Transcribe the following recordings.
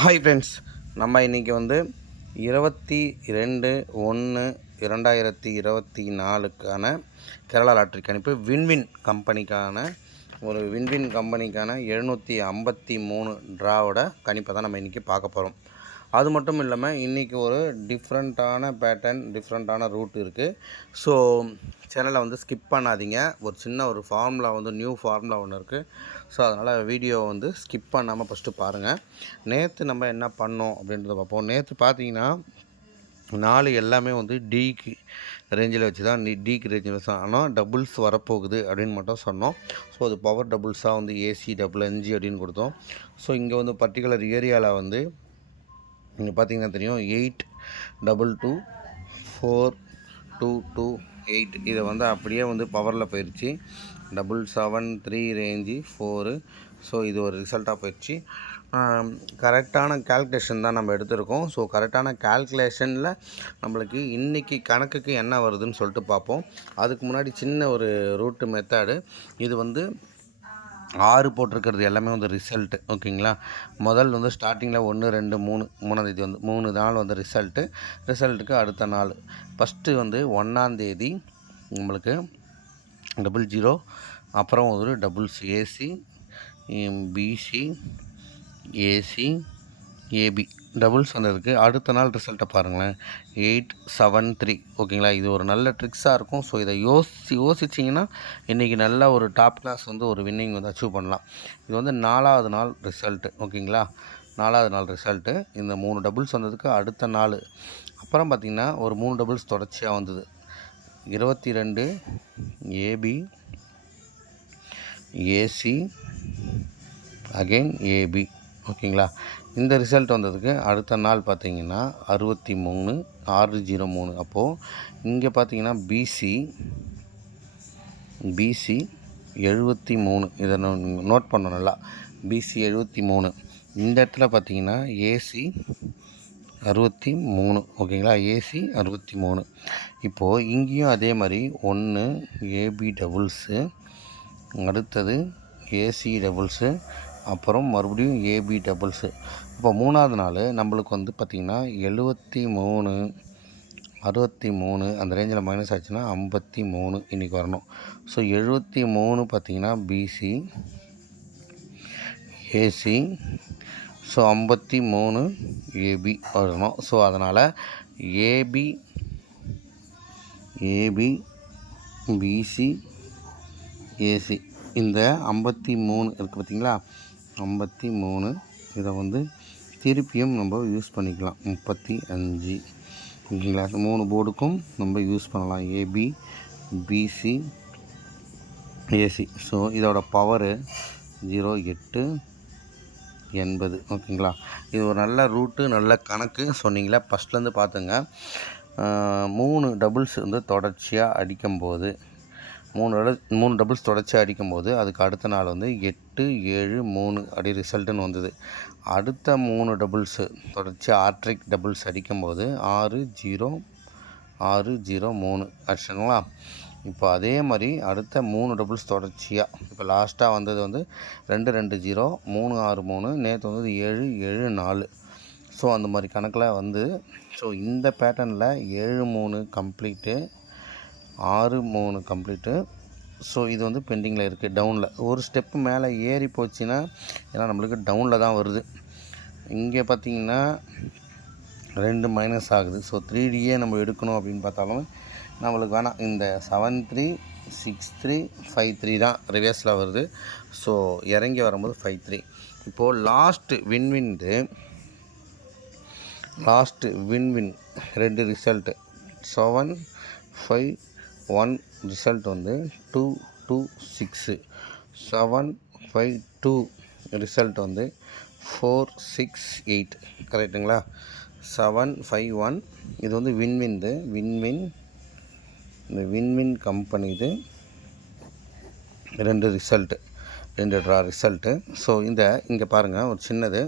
Hi friends நம்ம இன்றைக்கி வந்து இருபத்தி ரெண்டு ஒன்று இரண்டாயிரத்தி இருபத்தி நாலுக்கான கேரளா லாட்ரி கணிப்பு வின்வின் கம்பெனிக்கான ஒரு வின்வின் கம்பெனிக்கான எழுநூற்றி ஐம்பத்தி மூணு ட்ராவோட கணிப்பை தான் நம்ம இன்றைக்கி பார்க்க போகிறோம் அது மட்டும் இல்லாமல் இன்றைக்கி ஒரு டிஃப்ரெண்ட்டான பேட்டர்ன் டிஃப்ரெண்ட்டான ரூட் இருக்குது ஸோ சேனலை வந்து ஸ்கிப் பண்ணாதீங்க. ஒரு சின்ன ஒரு ஃபார்முலா வந்து நியூ ஃபார்முலா ஒன்று இருக்குது ஸோ அதனால் வீடியோ வந்து ஸ்கிப் பண்ணாமல் ஃபஸ்ட்டு பாருங்கள் நேற்று நம்ம என்ன பண்ணோம் அப்படின்றத பார்ப்போம். நேற்று பார்த்தீங்கன்னா நாலு எல்லாமே வந்து டிக்கு ரேஞ்சில் வச்சு தான் டிக்கு ரேஞ்சில் வச்சு ஆனால் டபுள்ஸ் வரப்போகுது அப்படின்னு மட்டும் சொன்னோம். ஸோ அது பவர் டபுள்ஸாக வந்து ஏசி டபுள் அஞ்சு அப்படின்னு கொடுத்தோம். ஸோ இங்கே வந்து பர்டிகுலர் ஏரியாவில் வந்து இங்கே பார்த்தீங்கன்னா தெரியும் eight double two four two two eight இதை வந்து அப்படியே வந்து பவரில் போயிடுச்சு double seven three range four so இது ஒரு ரிசல்ட்டாக போயிடுச்சு கரெக்டான கால்குலேஷன் தான் நம்ம எடுத்திருக்கோம். ஸோ கரெக்டான கால்குலேஷனில் நம்மளுக்கு இன்றைக்கி கணக்குக்கு என்ன வருதுன்னு சொல்லிட்டு பார்ப்போம். அதுக்கு முன்னாடி சின்ன ஒரு ரூட்டு மெத்தடு இது வந்து ஆறு போட்டிருக்கிறது எல்லாமே வந்து ரிசல்ட்டு ஓகேங்களா? முதல் வந்து ஸ்டார்டிங்கில் ஒன்று ரெண்டு மூணு மூணாந்தேதி வந்து மூணு நாள் வந்து ரிசல்ட்டு ரிசல்ட்டுக்கு அடுத்த நாள். ஃபஸ்ட்டு வந்து ஒன்றாந்தேதி நம்மளுக்கு டபுள் ஜீரோ அப்புறம் ஒரு doubles AC BC AC AB doubles வந்ததுக்கு அடுத்த நாள் ரிசல்ட்டை பாருங்களேன். Eight seven three. ஓகேங்களா? இது ஒரு நல்ல ட்ரிக்ஸாக இருக்கும். ஸோ இதை யோசி யோசிச்சிங்கன்னா இன்றைக்கி நல்ல ஒரு டாப் கிளாஸ் வந்து ஒரு வின்னிங் வந்து அச்சீவ் பண்ணலாம். இது வந்து நாலாவது நாள் ரிசல்ட்டு ஓகேங்களா? நாலாவது நாள் ரிசல்ட்டு இந்த மூணு டபுள்ஸ் வந்ததுக்கு அடுத்த நாள். அப்புறம் பார்த்திங்கன்னா ஒரு மூணு டபுள்ஸ் தொடர்ச்சியாக வந்தது. இருபத்தி ரெண்டு ஏபி ஏசி அகெயின் ஏபி. ஓகேங்களா? இந்த ரிசல்ட் வந்ததுக்கு அடுத்த நாள் பார்த்தீங்கன்னா அறுபத்தி மூணு ஆறு ஜீரோ மூணு. அப்போது இங்கே பார்த்தீங்கன்னா பிசி பிசி எழுபத்தி மூணு இதை நோட் பண்ணணும் நல்லா. பிசி எழுபத்தி மூணு இந்த இடத்துல பார்த்தீங்கன்னா ஏசி அறுபத்தி மூணு ஓகேங்களா? ஏசி அறுபத்தி மூணு இப்போது இங்கேயும் அதே மாதிரி ஒன்று ஏபி டபுள்ஸு அடுத்தது ஏசி டபுள்ஸு அப்புறம் மறுபடியும் ஏபி டபுள்ஸு இப்போ மூணாவது நாள் நம்மளுக்கு வந்து பார்த்திங்கன்னா எழுபத்தி மூணு அறுபத்தி மூணு அந்த ரேஞ்சில் மைனஸ் ஆச்சுன்னா ஐம்பத்தி மூணு இன்றைக்கி வரணும். ஸோ எழுபத்தி மூணு பார்த்திங்கன்னா பிசி ஏசி ஸோ ஐம்பத்தி மூணு ஏபி வரணும். ஸோ அதனால் ஏபி ஏபி பிசி ஏசி இந்த ஐம்பத்தி மூணு இருக்குது பார்த்திங்களா? ஐம்பத்தி மூணு. இதை வந்து திருப்பியும் நம்ம யூஸ் பண்ணிக்கலாம். முப்பத்தி அஞ்சு. ஓகேங்களா மூணு போர்டுக்கும் நம்ம யூஸ் பண்ணலாம். ஏபி பிசி ஏசி ஸோ இதோட பவரு ஜீரோ எட்டு எண்பது. ஓகேங்களா? இது ஒரு நல்ல ரூட்டு நல்ல கணக்கு சொன்னீங்களா? ஃபஸ்ட்லேருந்து பார்த்துங்க. மூணு டபுள்ஸ் வந்து தொடர்ச்சியாக அடிக்கும்போது மூணு டபுள் மூணு டபுள்ஸ் தொடர்ச்சியாக அடிக்கும்போது அதுக்கு அடுத்த நாள் வந்து எட்டு ஏழு மூணு அப்படி ரிசல்ட்டுன்னு வந்தது. அடுத்த மூணு டபுள்ஸு தொடர்ச்சியாக ஆர்ட்ரிக் டபுள்ஸ் அடிக்கும்போது ஆறு ஜீரோ ஆறு ஜீரோ மூணு. அடிச்சுங்களா இப்போ அதே மாதிரி அடுத்த மூணு டபுள்ஸ் தொடர்ச்சியாக இப்போ லாஸ்ட்டாக வந்தது வந்து ரெண்டு ரெண்டு ஜீரோ மூணு ஆறு மூணு நேற்று வந்தது ஏழு ஏழு நாலு. ஸோ அந்த மாதிரி கணக்கில் வந்து ஸோ இந்த பேட்டர்னில் ஏழு மூணு கம்ப்ளீட்டு ஆறு மூணு கம்ப்ளீட்டு ஸோ இது வந்து பெண்டிங்கில் இருக்குது டவுனில் ஒரு ஸ்டெப்பு மேலே ஏறி போச்சுன்னா ஏன்னா நம்மளுக்கு டவுனில் தான் வருது. இங்கே பார்த்திங்கன்னா ரெண்டு மைனஸ் ஆகுது. ஸோ த்ரீ டியே நம்ம எடுக்கணும் அப்படின்னு பார்த்தாலும் நம்மளுக்கு வேணாம். இந்த seven three six three five three தான் ரிவர்ஸில் வருது. ஸோ இறங்கி வரும்போது ஃபைவ் த்ரீ இப்போது லாஸ்ட்டு வின்வின்ட்டு லாஸ்ட்டு வின்வின் ரெண்டு result seven five one result வந்து two two six. Seven five two result வந்து ஃபோர் சிக்ஸ் எயிட். கரெக்டுங்களா செவன் ஃபைவ் ஒன். இது வந்து வின்வின்து வின்வின் இந்த வின்வின் கம்பெனி இது. ரெண்டு ரிசல்ட்டு. ரெண்டு ட்ரா ரிசல்ட்டு. ஸோ இந்த இங்கே பாருங்கள் ஒரு சின்னது.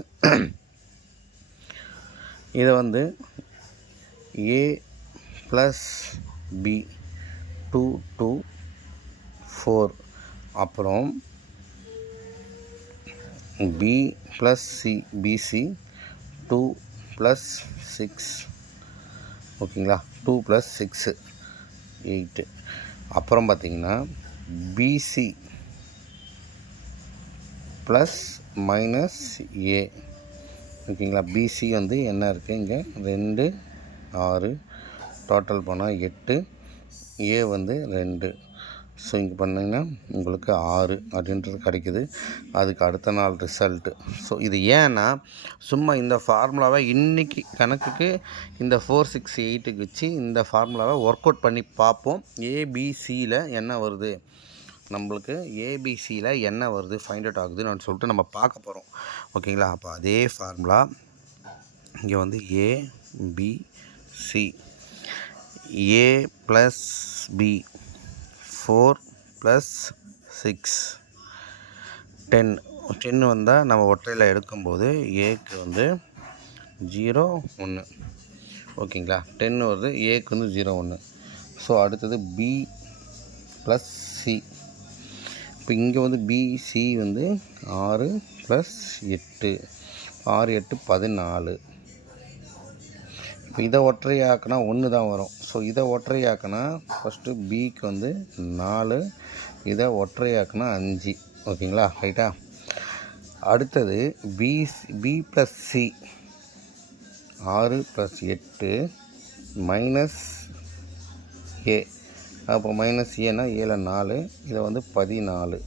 இதை வந்து A plus B two two four. அப்புறம் B plus C BC two plus six ஓகேங்களா? டூ ப்ளஸ் சிக்ஸு எயிட்டு அப்புறம் பார்த்தீங்கன்னா பிசி ப்ளஸ் மைனஸ் ஏ ஓகேங்களா? பிசி வந்து என்ன இருக்குது இங்கே ரெண்டு ஆறு டோட்டல் போனால் எட்டு. ஏ வந்து ரெண்டு. ஸோ இங்கே பண்ணிங்கன்னா உங்களுக்கு ஆறு அப்படின்றது கிடைக்குது. அதுக்கு அடுத்த நாள் ரிசல்ட்டு ஸோ இது ஏன்னா சும்மா இந்த ஃபார்முலாவை இன்றைக்கி கணக்குக்கு இந்த ஃபோர் சிக்ஸ் எயிட்டுக்கு வச்சு இந்த ஃபார்முலாவை ஒர்க் அவுட் பண்ணி பார்ப்போம். ஏபிசியில் என்ன வருது? நம்மளுக்கு ஏபிசியில் என்ன வருது? ஃபைண்ட் அவுட் ஆகுதுன்னு சொல்லிட்டு நம்ம பார்க்க போகிறோம் ஓகேங்களா அப்போ அதே ஃபார்முலா இங்கே வந்து A B C A plus B four plus six ten ten வந்தால் நம்ம ஒற்றையில் எடுக்கும்போது ஏக்கு வந்து ஜீரோ ஒன்று ஓகேங்களா டென் வருது ஏக்கு வந்து ஜீரோ ஒன்று ஸோ அடுத்தது பி ப்ளஸ் சி இப்போ இங்கே வந்து பிசி வந்து ஆறு ப்ளஸ் எட்டு. ஆறு எட்டு பதினாலு. இப்போ இதை ஒற்றையாக்குனா ஒன்று தான் வரும். ஸோ இதை ஒற்றையாக்குனா ஃபஸ்ட்டு பிக்கு வந்து நாலு இதை ஒற்றையாக்குனா அஞ்சு. ஓகேங்களா? ரைட்டா அடுத்தது பி பி ப்ளஸ் சி ஆறு ப்ளஸ் எட்டு மைனஸ் ஏ அப்போ மைனஸ் ஏன்னா ஏழு நாலு. இதை வந்து பதினாலு.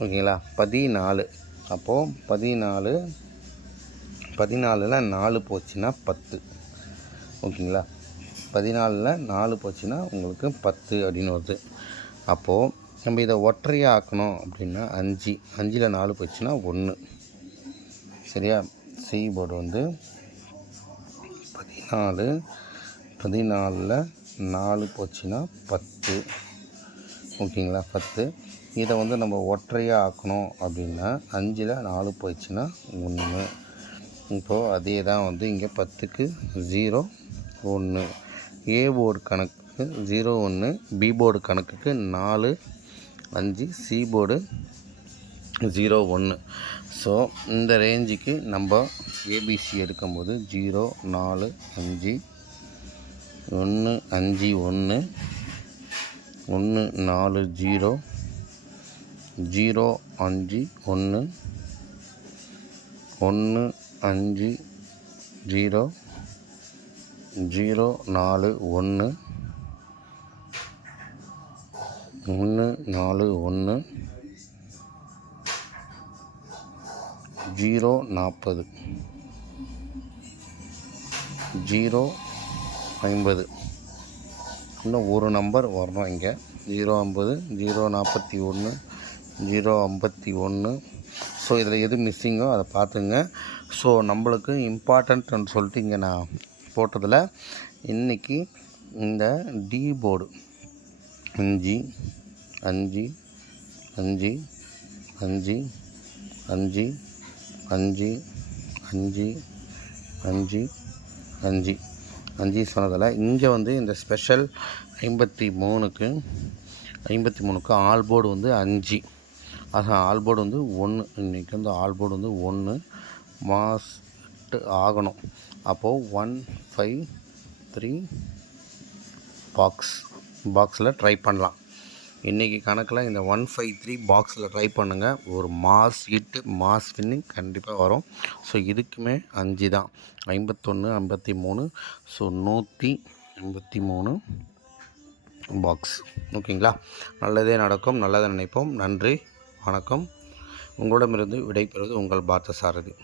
ஓகேங்களா? பதினாலு. அப்போது பதினாலு பதினாலில் நாலு போச்சுன்னா பத்து. ஓகேங்களா? பதினாலில் நாலு போச்சுன்னா உங்களுக்கு பத்து அப்படின்னு வருது. அப்போது நம்ம இதை ஒற்றையாக ஆக்கணும் அப்படின்னா அஞ்சு. அஞ்சில் நாலு போச்சுன்னா ஒன்று சரியா? சி போர்டு வந்து பதினாலு. பதினாலில் நாலு போச்சுன்னா பத்து. ஓகேங்களா? பத்து. இதை வந்து நம்ம ஒற்றையாக ஆக்கணும் அப்படின்னா அஞ்சில் நாலு போயிடுச்சுன்னா ஒன்று இப்போது அதே தான் வந்து இங்கே பத்துக்கு ஜீரோ ஒன்று ஏ போர்டு கணக்குக்கு ஜீரோ ஒன்று பி போர்டு கணக்குக்கு நாலு அஞ்சு சி போர்டு ஜீரோ ஒன்று ஸோ இந்த ரேஞ்சுக்கு நம்ம ஏபிசி எடுக்கும்போது ஜீரோ நாலு அஞ்சு ஒன்று அஞ்சு ஒன்று ஒன்று நாலு ஜீரோ ஜீரோ அஞ்சு ஒன்று ஒன்று அஞ்சு ஜீரோ ஜீரோ நாலு ஒன்று ஒன்று நாலு ஒன்று ஜீரோ நாற்பது. ஜீரோ ஐம்பது. இன்னும் ஒரு நம்பர் வரணும் இங்கே. ஜீரோ ஐம்பது ஜீரோ நாற்பத்தி ஒன்று ஜீரோ ஐம்பத்தி ஒன்று. ஸோ இதில் எது மிஸ்ஸிங்கோ அதை பார்த்துங்க. ஸோ நம்மளுக்கு இம்பார்ட்டண்ட்னு சொல்லிட்டு இங்கே நான் போட்டதில் இன்றைக்கி இந்த டி போர்டு அஞ்சு அஞ்சு அஞ்சு அஞ்சு அஞ்சு அஞ்சு அஞ்சு அஞ்சு அஞ்சு. அஞ்சு சொன்னதில் இங்கே வந்து இந்த ஸ்பெஷல் ஐம்பத்தி மூணுக்கு ஐம்பத்தி மூணுக்கு ஆல் போர்டு வந்து அஞ்சு. அதான் ஆல் போர்டு வந்து ஒன்று. இன்றைக்கி வந்து ஆல் போர்டு வந்து ஒன்று. மாஸ்ட்டு ஆகணும். அப்போது ஒன் ஃபைவ் த்ரீ பாக்ஸ் பாக்ஸில் ட்ரை பண்ணலாம். இன்றைக்கி கணக்கில் இந்த ஒன் ஃபைவ் த்ரீ பாக்ஸில் ட்ரை பண்ணுங்கள் ஒரு மாஸ் ஹிட்டு மாஸ் வின்னிங் கண்டிப்பாக வரும். ஸோ இதுக்குமே அஞ்சு தான். ஐம்பத்தொன்று ஐம்பத்தி மூணு ஸோ நூற்றி ஐம்பத்தி மூணு பாக்ஸ் ஓகேங்களா? நல்லதே நடக்கும். நல்லதை நினைப்போம். நன்றி. வணக்கம். உங்களிடமிருந்து விடைபெறுவது உங்கள் பார்த்த சாரதி.